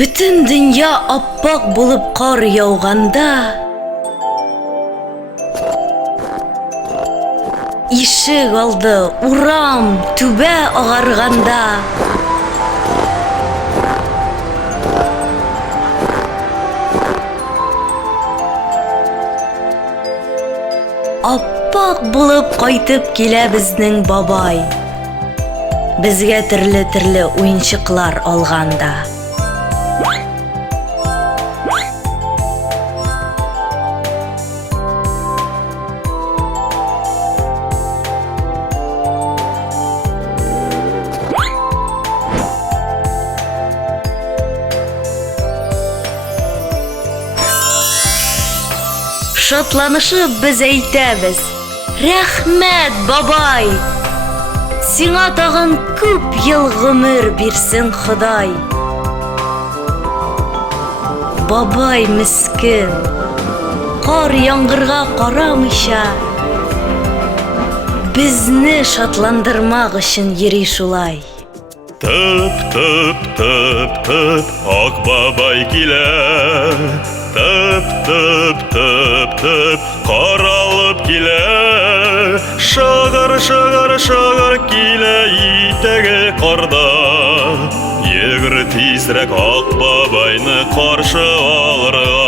Бүтін дүния аппақ болып қар яуғанда, ишек алды урам түбә ағарғанда, аппақ болып қайтып келә безнең бабай, безгә төрле уенчыклар алганда. Шатланышып біз әйтәбез: рәхмәт, бабай! Сиңа тагын күп ел гомер бирсен Ходай. Бабай мискин, кар яңгырга карамыйча, безне шатландырмак өчен йөри шулай. Тып, ак бабай килә. Тып, каралып килә. Шагыр килә итәге карда. Йөгер тизрәк ак бабайны каршы алырга.